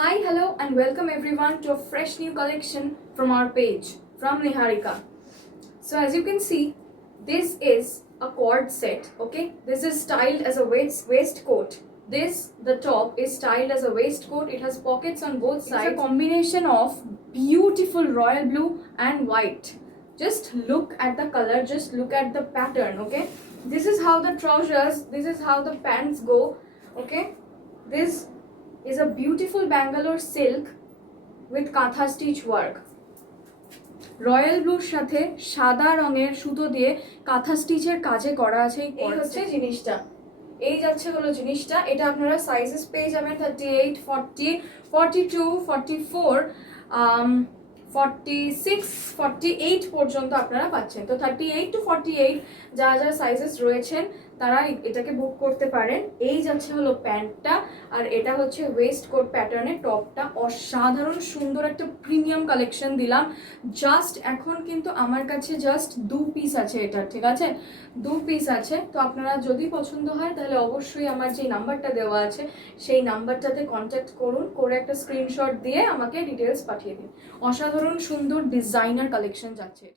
Hi, hello, and welcome everyone to a fresh new collection from our page from Niharika. So, as you can see, this is a cord set. Okay, this is styled as a waistcoat. The top is styled as a waistcoat. It has pockets on both sides. It's a combination of beautiful royal blue and white. Just look at the color, just look at the pattern. Okay, this is how the trousers, this is how the pants go. Okay, this is a beautiful Bangalore silk with কাঁথা stitch work. Royal ব্লুর সাথে সাদা রঙের সুতো দিয়ে কাঁথা স্টিচের কাজে করা আছে। এই হচ্ছে জিনিসটা, এই যাচ্ছে হলো জিনিসটা। এটা আপনারা সাইজেস পেয়ে যাবেন 38, 40, 42, 44, 46, 48 পর্যন্ত আপনারা পাচ্ছেন। তো 38 to 48 যা যা সাইজেস রয়েছেন তারা এটাকে বুক করতে পারেন। এই যাচ্ছে হলো প্যান্টটা, আর এটা হচ্ছে ওয়েস্ট কোট প্যাটার্নের টপটা। অসাধারণ সুন্দর একটা প্রিমিয়াম কালেকশন দিলাম। জাস্ট এখন কিন্তু আমার কাছে জাস্ট 2 পিস আছে এটা, ঠিক আছে? 2 পিস আছে। তো আপনারা যদি পছন্দ হয় তাহলে অবশ্যই আমার যে নাম্বারটা দেওয়া আছে সেই নাম্বারটাতে কন্ট্যাক্ট করুন, করে একটা স্ক্রিনশট দিয়ে আমাকে ডিটেলস পাঠিয়ে দিন। অসাধারণ সুন্দর ডিজাইনার কালেকশন যাচ্ছে।